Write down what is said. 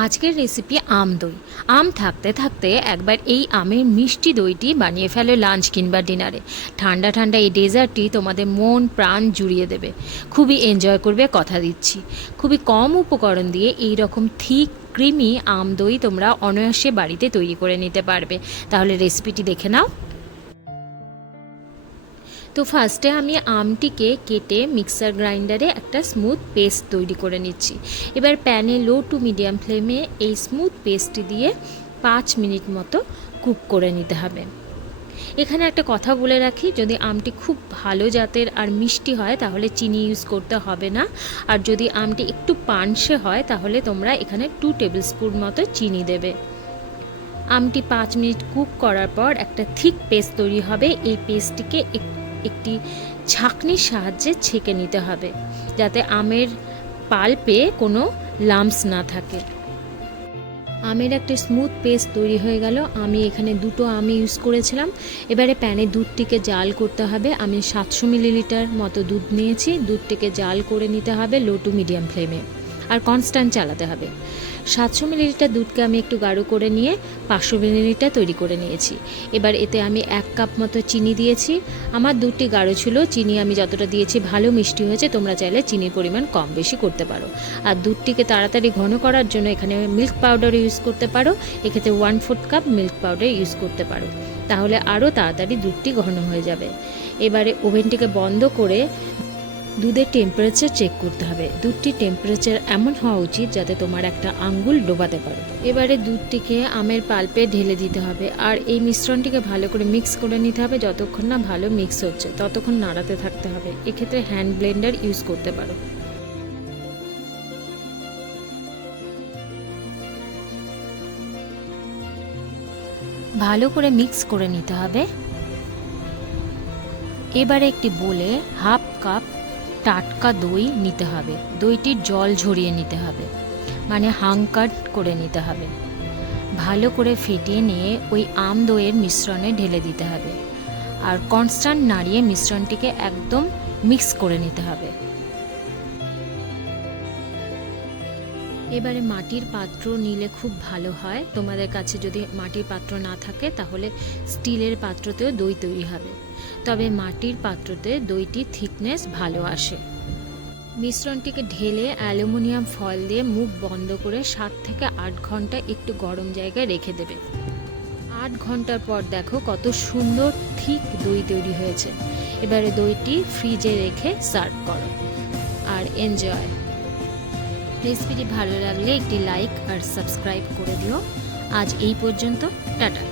আজকের রেসিপি আম দই। আম থাকতে থাকতে একবার এই আমের মিষ্টি দইটি বানিয়ে ফেলো লাঞ্চ কিংবা ডিনারে ঠান্ডা ঠান্ডা এই ডেজার্টটি তোমাদের মন, প্রাণ জুড়িয়ে দেবে। খুবই এনজয় করবে কথা দিচ্ছি। খুবই কম উপকরণ দিয়ে এই রকম থিক ক্রিমি আম দই তোমরা অনায়াসে বাড়িতে তৈরি করে নিতে পারবে। তাহলে রেসিপিটি দেখে নাও। তো ফার্স্টে আমি আমটিকে কেটে মিক্সার গ্রাইন্ডারে একটা স্মুথ পেস্ট তৈরি করে নিচ্ছি। এবার প্যানে লো টু মিডিয়াম ফ্লেমে এই স্মুথ পেস্টটি দিয়ে পাঁচ মিনিট মতো কুক করে নিতে হবে। এখানে একটা কথা বলে রাখি, যদি আমটি খুব ভালো জাতের আর মিষ্টি হয়, তাহলে চিনি ইউজ করতে হবে না। আর যদি আমটি একটু পানসে হয়, তাহলে তোমরা এখানে টু টেবিল স্পুন মতো চিনি দেবে। আমটি পাঁচ মিনিট কুক করার পর একটা থিক পেস্ট তৈরি হবে। এই পেস্টটিকে একটি ছাঁকনির সাহায্যে ছেঁকে নিতে হবে, যাতে আমের পাল্পে কোনো লাম্পস না থাকে। আমের একটা স্মুথ পেস্ট তৈরি হয়ে গেল। আমি এখানে দুটো আমি ইউজ করেছিলাম। এবারে প্যানে দুধটিকে জাল করতে হবে। আমি সাতশো মিলিলিটার মতো দুধ নিয়েছি। দুধটিকে জাল করে নিতে হবে লো টু মিডিয়াম ফ্লেমে আর কনস্ট্যান্ট চালাতে হবে। সাতশো মিলিলিটার দুধকে আমি একটু গাঢ় করে নিয়ে পাঁচশো মিলিলিটার তৈরি করে নিয়েছি। এবার এতে আমি এক কাপ মতো চিনি দিয়েছি। আমার দুধটি গাঢ় ছিল, চিনি আমি যতটা দিয়েছি ভালো মিষ্টি হয়েছে, তোমরা চাইলে চিনির পরিমাণ কম বেশি করতে পারো। আর দুধটিকে তাড়াতাড়ি ঘন করার জন্য এখানে মিল্ক পাউডার ইউজ করতে পারো। এক্ষেত্রে one fourth cup milk powder use করতে পারো। তাহলে আরও তাড়াতাড়ি দুধটি ঘন হয়ে যাবে। এবারে ওভেনটিকে বন্ধ করে দুধের টেম্পারেচার চেক করতে হবে। দুধটি টেম্পারেচার এমন হওয়া উচিত যাতে তোমার একটা আঙ্গুল ডোবাতে পারো। এবারে দুধটিকে আমের পাল্পে ঢেলে দিতে হবে আর এই মিশ্রণটিকে ভালো করে মিক্স করে নিতে হবে যতক্ষণ না ভালো মিক্স হচ্ছে, ততক্ষণ নাড়াতে থাকতে হবে। এক্ষেত্রে হ্যান্ড ব্লেন্ডার ইউজ করতে পারো। ভালো করে মিক্স করে নিতে হবে। এবারে একটি বলে হাফ কাপ টাটকা দই নিতে হবে। দইটির জল ঝরিয়ে নিতে হবে। মানে হাংকাট করে নিতে হবে। ভালো করে ফেটিয়ে নিয়ে ওই আম দইয়ের মিশ্রণে ঢেলে দিতে হবে। আর কনস্ট্যান্ট নাড়িয়ে মিশ্রণটিকে একদম মিক্স করে নিতে হবে। এবারে মাটির পাত্র নিলে খুব ভালো হয়। তোমাদের কাছে যদি মাটির পাত্র না থাকে, তাহলে স্টিলের পাত্রতেও দই তৈরি হবে। তবে মাটির পাত্রতে দইটি থিকনেস ভালো আসে। মিশ্রণটিকে ঢেলে অ্যালুমিনিয়াম ফয়েল দিয়ে মুখ বন্ধ করে সাত থেকে আট ঘণ্টা একটু গরম জায়গায় রেখে দেবে। আট ঘণ্টার পর দেখো কত সুন্দর থিক দই তৈরি হয়েছে। এবারে দইটি ফ্রিজে রেখে সার্ভ করো। আর এনজয়! রেসিপিটি ভালো লাগলে একটি লাইক আর সাবস্ক্রাইব করে দিও। আজ এই পর্যন্ত টাটা।